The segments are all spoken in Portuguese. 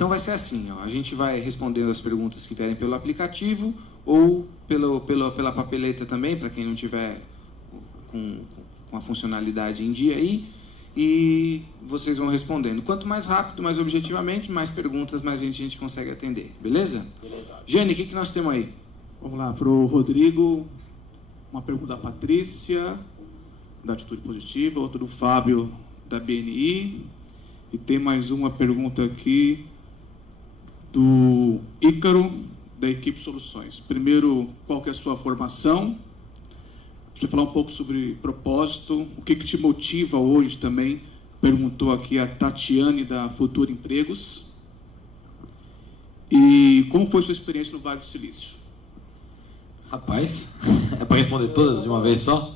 então vai ser assim, ó, a gente vai respondendo as perguntas que vierem pelo aplicativo ou pela papeleta também, para quem não tiver com a funcionalidade em dia aí, e vocês vão respondendo. Quanto mais rápido, mais objetivamente, mais perguntas, mais a gente consegue atender. Beleza? Beleza. Jane, o que nós temos aí? Vamos lá, para o Rodrigo, uma pergunta da Patrícia, da Atitude Positiva, outra do Fábio, da BNI, e tem mais uma pergunta aqui do Ícaro, da Equipe Soluções. Primeiro, qual que é a sua formação? Você falar um pouco sobre propósito, o que te motiva hoje também, perguntou aqui a Tatiane, da Futuro Empregos. E como foi sua experiência no Vale do Silício? Rapaz, é para responder todas de uma vez só?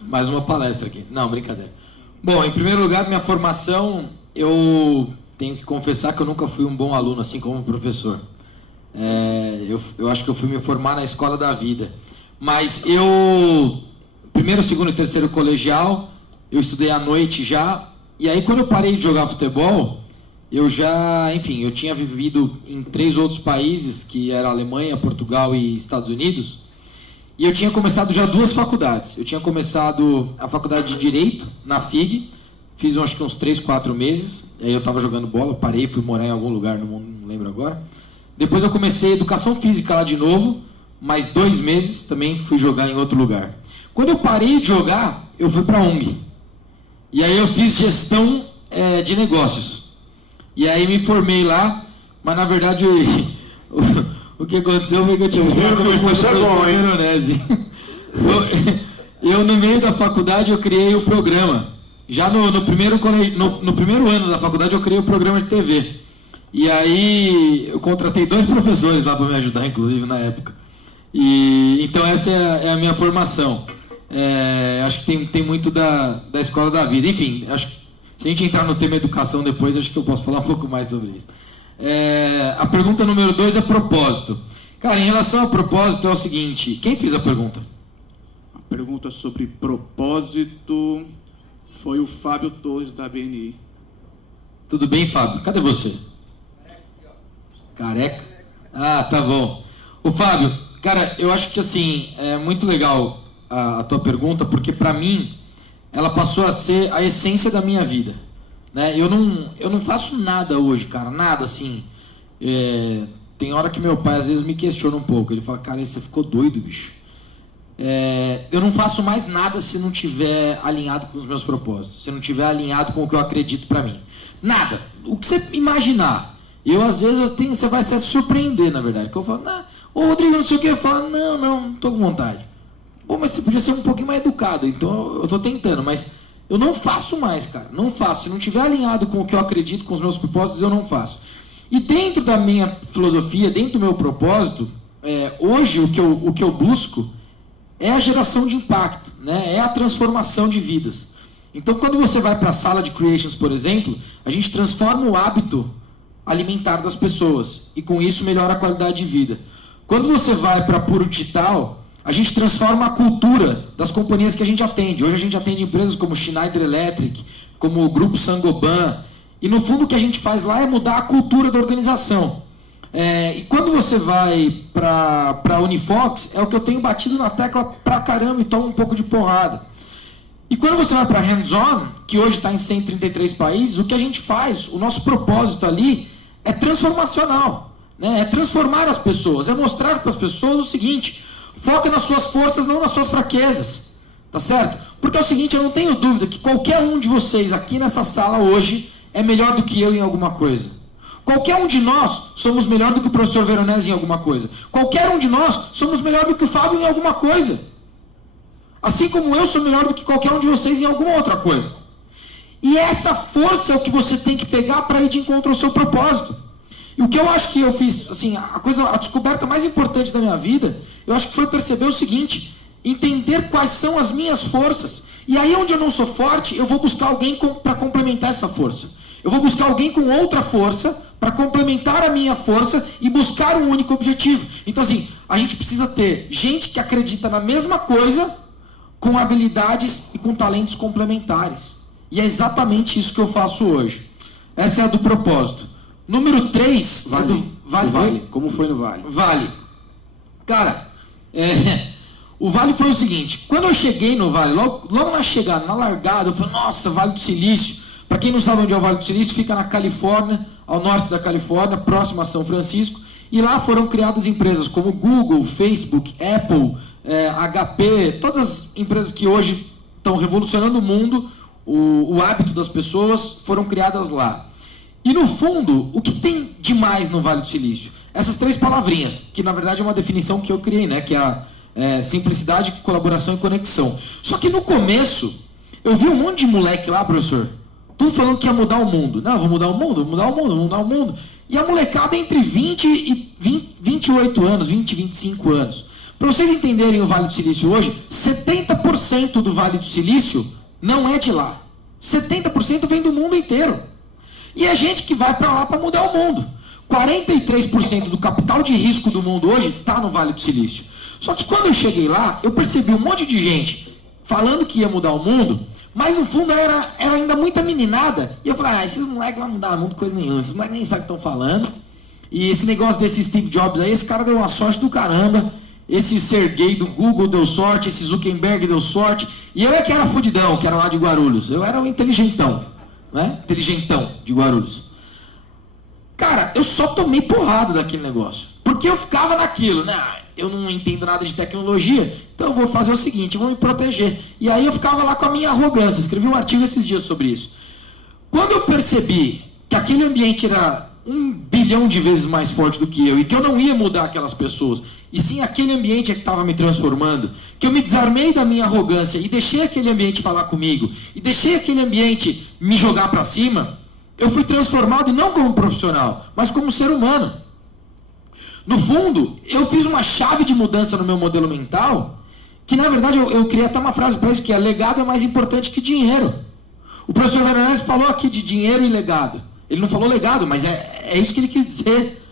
Mais uma palestra aqui. Não, brincadeira. Bom, em primeiro lugar, minha formação, eu tenho que confessar que eu nunca fui um bom aluno, assim como professor. Eu acho que eu fui me formar na escola da vida. Mas primeiro, segundo e terceiro colegial, eu estudei à noite já. E aí, quando eu parei de jogar futebol, eu tinha vivido em 3 outros países, que era Alemanha, Portugal e Estados Unidos. E eu tinha começado já 2 faculdades. Eu tinha começado a faculdade de Direito, na FIG. Fiz acho que uns 3, 4 meses. Aí eu estava jogando bola, parei, fui morar em algum lugar, não lembro agora. Depois eu comecei Educação Física lá de novo. Mais 2 meses, também fui jogar em outro lugar. Quando eu parei de jogar, eu fui para a ONG. E aí eu fiz Gestão de Negócios. E aí me formei lá, mas na verdade o que aconteceu foi que eu tive uma conversa com o professor Veronese. Eu, no meio da faculdade, eu criei o programa. Já no primeiro ano da faculdade, eu criei o programa de TV. E aí eu contratei 2 professores lá para me ajudar, inclusive, na época. Então essa é a minha formação. Acho que tem muito da escola da vida. Enfim, acho que se a gente entrar no tema educação depois, acho que eu posso falar um pouco mais sobre isso. A pergunta número 2 é propósito. Cara, em relação ao propósito é o seguinte, quem fez a pergunta? A pergunta sobre propósito foi o Fábio Torres, da BNI. Tudo bem, Fábio? Cadê você? Careca? Ah, tá bom. O Fábio, cara, eu acho que assim, é muito legal a tua pergunta, porque para mim ela passou a ser a essência da minha vida, né? Eu não faço nada hoje, cara, nada assim. Tem hora que meu pai às vezes me questiona um pouco, ele fala, cara, você ficou doido, bicho. Eu não faço mais nada se não tiver alinhado com os meus propósitos, se não tiver alinhado com o que eu acredito para mim. Nada. O que você imaginar. Eu, às vezes, você vai se surpreender, na verdade. Que eu falo, ô Rodrigo, não sei o que. Eu falo, não tô com vontade. Pô, mas você podia ser um pouquinho mais educado. Então, eu tô tentando, mas eu não faço mais, cara. Não faço. Se não tiver alinhado com o que eu acredito, com os meus propósitos, eu não faço. E dentro da minha filosofia, dentro do meu propósito, hoje o que eu busco é a geração de impacto, né? É a transformação de vidas. Então, quando você vai para a sala de creations, por exemplo, a gente transforma o hábito alimentar das pessoas e com isso melhora a qualidade de vida. Quando você vai para Puro Digital, a gente transforma a cultura das companhias que a gente atende. Hoje a gente atende empresas como Schneider Electric, como o Grupo Saint-Gobain, e no fundo o que a gente faz lá é mudar a cultura da organização. E quando você vai para a Unifox, é o que eu tenho batido na tecla pra caramba e tomo um pouco de porrada. E quando você vai para a Hands-On, que hoje está em 133 países, o que a gente faz, o nosso propósito ali é transformacional, né? É transformar as pessoas, é mostrar para as pessoas o seguinte, foca nas suas forças, não nas suas fraquezas, tá certo? Porque é o seguinte, eu não tenho dúvida que qualquer um de vocês aqui nessa sala hoje é melhor do que eu em alguma coisa. Qualquer um de nós somos melhor do que o professor Veronese em alguma coisa. Qualquer um de nós somos melhor do que o Fábio em alguma coisa. Assim como eu sou melhor do que qualquer um de vocês em alguma outra coisa. E essa força é o que você tem que pegar para ir de encontro ao seu propósito. E o que eu acho que eu fiz, assim, a descoberta mais importante da minha vida, eu acho que foi perceber o seguinte, entender quais são as minhas forças. E aí onde eu não sou forte, eu vou buscar alguém para complementar essa força. Eu vou buscar alguém com outra força para complementar a minha força e buscar um único objetivo. Então, assim, a gente precisa ter gente que acredita na mesma coisa, com habilidades e com talentos complementares. E é exatamente isso que eu faço hoje. Essa é a do propósito. Número 3 Vale. é do Vale. Vale. Como foi no Vale? Vale. Cara, o Vale foi o seguinte, quando eu cheguei no Vale, logo na chegada, na largada, eu falei, nossa, Vale do Silício. Para quem não sabe onde é o Vale do Silício, fica na Califórnia, ao norte da Califórnia, próximo a São Francisco, e lá foram criadas empresas como Google, Facebook, Apple, HP, todas as empresas que hoje estão revolucionando o mundo, o hábito das pessoas, foram criadas lá. E no fundo, o que tem de mais no Vale do Silício? Essas 3 palavrinhas, que na verdade é uma definição que eu criei, né? Que é a simplicidade, colaboração e conexão. Só que no começo, eu vi um monte de moleque lá, professor, tudo falando que ia mudar o mundo. Não, vou mudar o mundo, vou mudar o mundo, vou mudar o mundo. E a molecada entre 20 e 28 anos, 20 e 25 anos. Para vocês entenderem o Vale do Silício hoje, 70% do Vale do Silício não é de lá. 70% vem do mundo inteiro. E é gente que vai para lá para mudar o mundo. 43% do capital de risco do mundo hoje está no Vale do Silício. Só que quando eu cheguei lá, eu percebi um monte de gente falando que ia mudar o mundo, mas no fundo era ainda muita meninada. E eu falei, esses moleques vão mudar o mundo, coisa nenhuma. Esses moleques nem sabem o que estão falando. E esse negócio desse Steve Jobs aí, esse cara deu uma sorte do caramba. Esse Sergey do Google deu sorte, esse Zuckerberg deu sorte. E eu é que era fudidão, que era lá de Guarulhos. Eu era o inteligentão, né? Inteligentão de Guarulhos. Cara, eu só tomei porrada daquele negócio. Porque eu ficava naquilo, né? Eu não entendo nada de tecnologia, então eu vou fazer o seguinte, eu vou me proteger. E aí eu ficava lá com a minha arrogância. Escrevi um artigo esses dias sobre isso. Quando eu percebi que aquele ambiente era 1 bilhão de vezes mais forte do que eu, e que eu não ia mudar aquelas pessoas, e sim aquele ambiente é que estava me transformando, que eu me desarmei da minha arrogância e deixei aquele ambiente falar comigo, e deixei aquele ambiente me jogar para cima, eu fui transformado não como profissional, mas como ser humano. No fundo, eu fiz uma chave de mudança no meu modelo mental, que na verdade eu criei até uma frase para isso, que é: legado é mais importante que dinheiro. O professor Veronese falou aqui de dinheiro e legado. Ele não falou legado, mas é isso que ele quis dizer.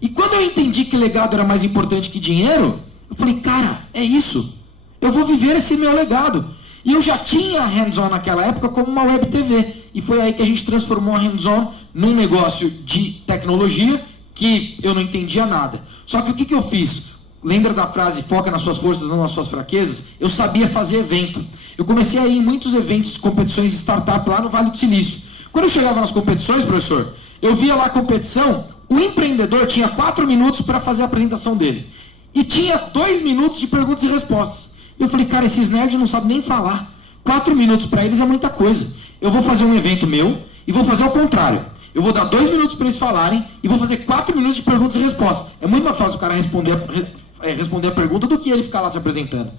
E quando eu entendi que legado era mais importante que dinheiro, eu falei, cara, é isso. Eu vou viver esse meu legado. E eu já tinha a Hands-On naquela época como uma web TV. E foi aí que a gente transformou a Hands-On num negócio de tecnologia que eu não entendia nada. Só que o que eu fiz? Lembra da frase, foca nas suas forças, não nas suas fraquezas? Eu sabia fazer evento. Eu comecei a ir em muitos eventos, competições de startup lá no Vale do Silício. Quando eu chegava nas competições, professor, eu via lá a competição, o empreendedor tinha 4 minutos para fazer a apresentação dele. E tinha 2 minutos de perguntas e respostas. Eu falei, cara, esses nerds não sabem nem falar. 4 minutos para eles é muita coisa. Eu vou fazer um evento meu e vou fazer ao contrário. Eu vou dar 2 minutos para eles falarem e vou fazer 4 minutos de perguntas e respostas. É muito mais fácil o cara responder a pergunta do que ele ficar lá se apresentando.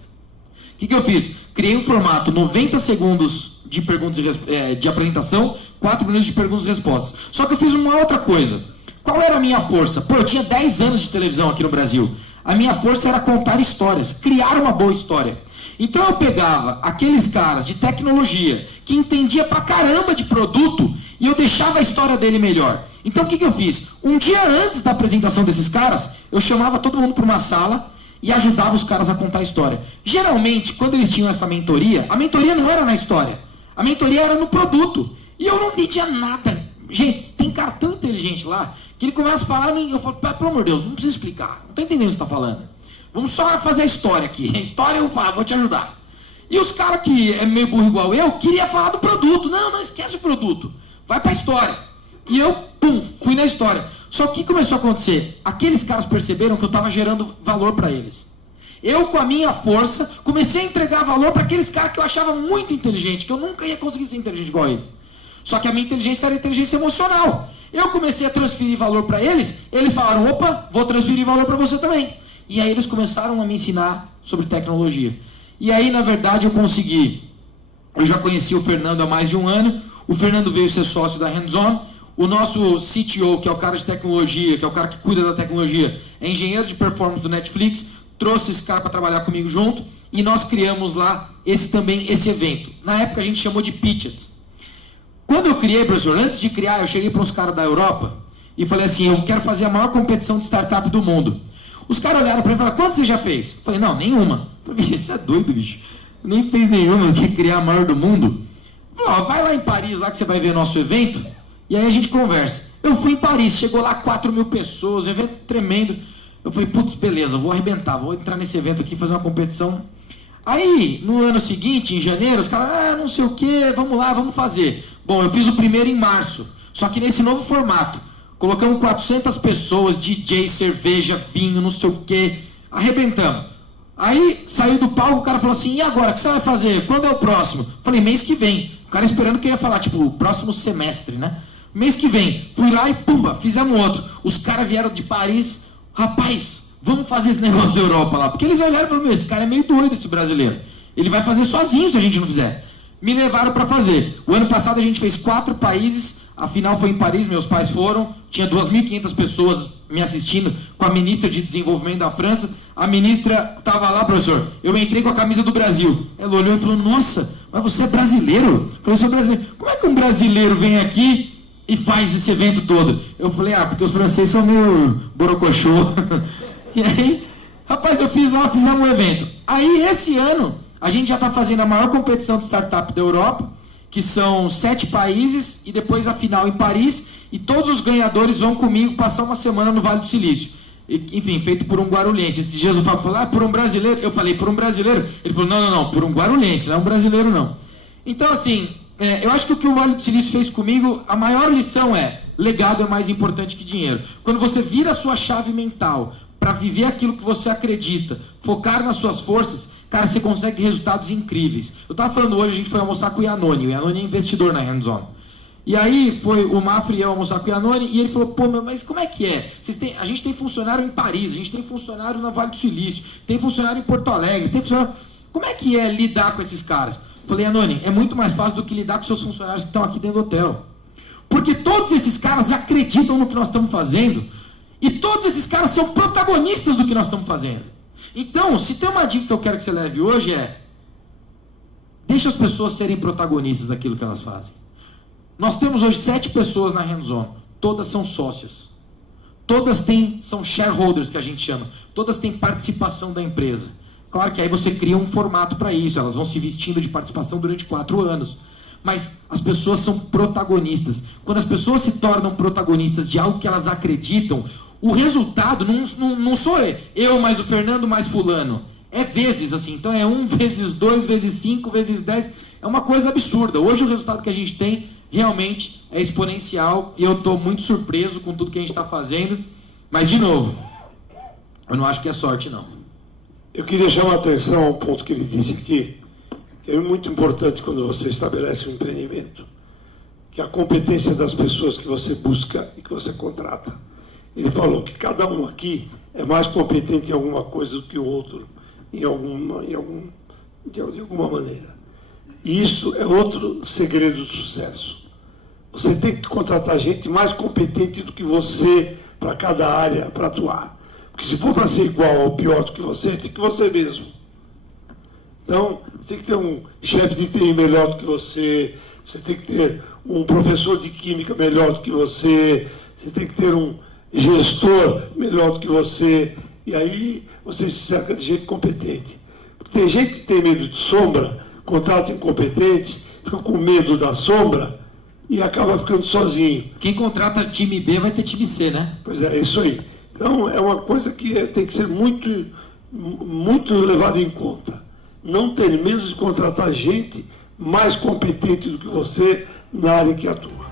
O que eu fiz? Criei um formato 90 segundos de perguntas de apresentação, 4 minutos de perguntas e respostas. Só que eu fiz uma outra coisa. Qual era a minha força? Pô, eu tinha 10 anos de televisão aqui no Brasil. A minha força era contar histórias, criar uma boa história. Então eu pegava aqueles caras de tecnologia que entendia pra caramba de produto e eu deixava a história dele melhor. Então o que eu fiz? Um dia antes da apresentação desses caras, eu chamava todo mundo para uma sala e ajudava os caras a contar a história. Geralmente, quando eles tinham essa mentoria, a mentoria não era na história. A mentoria era no produto. E eu não entendia nada. Gente, tem cara tão inteligente lá que ele começa a falar e eu falo, pelo amor de Deus, não precisa explicar. Não estou entendendo o que você está falando. Vamos só fazer a história aqui. A história eu vou te ajudar. E os caras que é meio burro igual eu, queria falar do produto. Não esquece o produto. Vai para a história. E eu, fui na história. Só que o que começou a acontecer? Aqueles caras perceberam que eu estava gerando valor para eles. Eu, com a minha força, comecei a entregar valor para aqueles caras que eu achava muito inteligente, que eu nunca ia conseguir ser inteligente igual a eles. Só que a minha inteligência era inteligência emocional. Eu comecei a transferir valor para eles, eles falaram, opa, vou transferir valor para você também. E aí eles começaram a me ensinar sobre tecnologia. E aí, na verdade, eu já conheci o Fernando há mais de 1 ano, o Fernando veio ser sócio da Hands-On, o nosso CTO, que é o cara de tecnologia, que é o cara que cuida da tecnologia, é engenheiro de performance do Netflix, trouxe esse cara para trabalhar comigo junto, e nós criamos lá esse evento. Na época a gente chamou de Pitch It. Quando eu criei, professor, antes de criar, eu cheguei para uns caras da Europa e falei assim, eu quero fazer a maior competição de startup do mundo. Os caras olharam para mim e falaram, quanto você já fez? Eu falei, não, nenhuma. Eu falei, você é doido, bicho. Nem fez nenhuma, quer criar a maior do mundo? Eu falei, vai lá em Paris, lá que você vai ver nosso evento, E aí a gente conversa. Eu fui em Paris, chegou lá 4.000 pessoas, um evento tremendo. Eu falei, putz, beleza, vou arrebentar, vou entrar nesse evento aqui, fazer uma competição. Aí, no ano seguinte, em janeiro, os caras, não sei o que, vamos lá, vamos fazer. Bom, eu fiz o primeiro em março, só que nesse novo formato. Colocamos 400 pessoas, DJ, cerveja, vinho, não sei o que, arrebentamos. Aí, saiu do palco, o cara falou assim, e agora, o que você vai fazer? Quando é o próximo? Falei, mês que vem. O cara esperando que eu ia falar, tipo, o próximo semestre, né? Mês que vem. Fui lá e, pumba, fizemos outro. Os caras vieram de Paris, rapaz, vamos fazer esse negócio da Europa lá. Porque eles olharam e falaram, esse cara é meio doido, esse brasileiro. Ele vai fazer sozinho se a gente não fizer. Me levaram para fazer. O ano passado a gente fez 4 países, a final foi em Paris, meus pais foram, tinha 2.500 pessoas me assistindo, com a ministra de desenvolvimento da França. A ministra estava lá, professor, eu entrei com a camisa do Brasil. Ela olhou e falou, nossa, mas você é brasileiro? Eu falei, sou brasileiro. Como é que um brasileiro vem aqui e faz esse evento todo? Eu falei, porque os franceses são meio borocochô. E aí, rapaz, eu fiz lá, fizemos um evento. Aí, esse ano, a gente já está fazendo a maior competição de startup da Europa, que são 7 países, e depois a final em Paris, e todos os ganhadores vão comigo passar uma semana no Vale do Silício. Enfim, feito por um guarulhense. Esses dias o Fábio falou, por um brasileiro? Eu falei, por um brasileiro? Ele falou, não, por um guarulhense, não é um brasileiro não. Então, assim, eu acho que o o Vale do Silício fez comigo, a maior lição legado é mais importante que dinheiro. Quando você vira a sua chave mental para viver aquilo que você acredita, focar nas suas forças, cara, você consegue resultados incríveis. Eu estava falando hoje, a gente foi almoçar com o Iannone. O Iannone é investidor na Hands-On. E aí foi o Mafra e eu almoçar com o Iannone, e ele falou, mas como é que é? A gente tem funcionário em Paris, a gente tem funcionário na Vale do Silício, tem funcionário em Porto Alegre, tem funcionário... Como é que é lidar com esses caras? Eu falei, Iannone, é muito mais fácil do que lidar com seus funcionários que estão aqui dentro do hotel. Porque todos esses caras acreditam no que nós estamos fazendo, e todos esses caras são protagonistas do que nós estamos fazendo. Então, se tem uma dica que eu quero que você leve hoje deixa as pessoas serem protagonistas daquilo que elas fazem. Nós temos hoje 7 pessoas na Hands-On, todas são sócias. Todas são shareholders, que a gente chama. Todas têm participação da empresa. Claro que aí você cria um formato para isso, elas vão se vestindo de participação durante 4 anos. Mas as pessoas são protagonistas. Quando as pessoas se tornam protagonistas de algo que elas acreditam, o resultado não sou eu mais o Fernando mais fulano. É vezes, assim. Então é 1 vezes 2 vezes 5 vezes 10. É uma coisa absurda. Hoje o resultado que a gente tem realmente é exponencial. E eu estou muito surpreso com tudo que a gente está fazendo. Mas, de novo, eu não acho que é sorte, não. Eu queria chamar a atenção ao ponto que ele disse aqui, que é muito importante quando você estabelece um empreendimento, que é a competência das pessoas que você busca e que você contrata. Ele falou que cada um aqui é mais competente em alguma coisa do que o outro, de alguma maneira. E isso é outro segredo do sucesso. Você tem que contratar gente mais competente do que você para cada área para atuar. Porque se for para ser igual ou pior do que você, fique você mesmo. Então, tem que ter um chefe de TI melhor do que você tem que ter um professor de química melhor do que você tem que ter um gestor melhor do que você, e aí você se cerca de gente competente. Porque tem gente que tem medo de sombra, contrata incompetentes, fica com medo da sombra e acaba ficando sozinho. Quem contrata time B vai ter time C, né? Pois é isso aí. Então, é uma coisa que tem que ser muito, muito levada em conta. Não ter medo de contratar gente mais competente do que você na área que atua.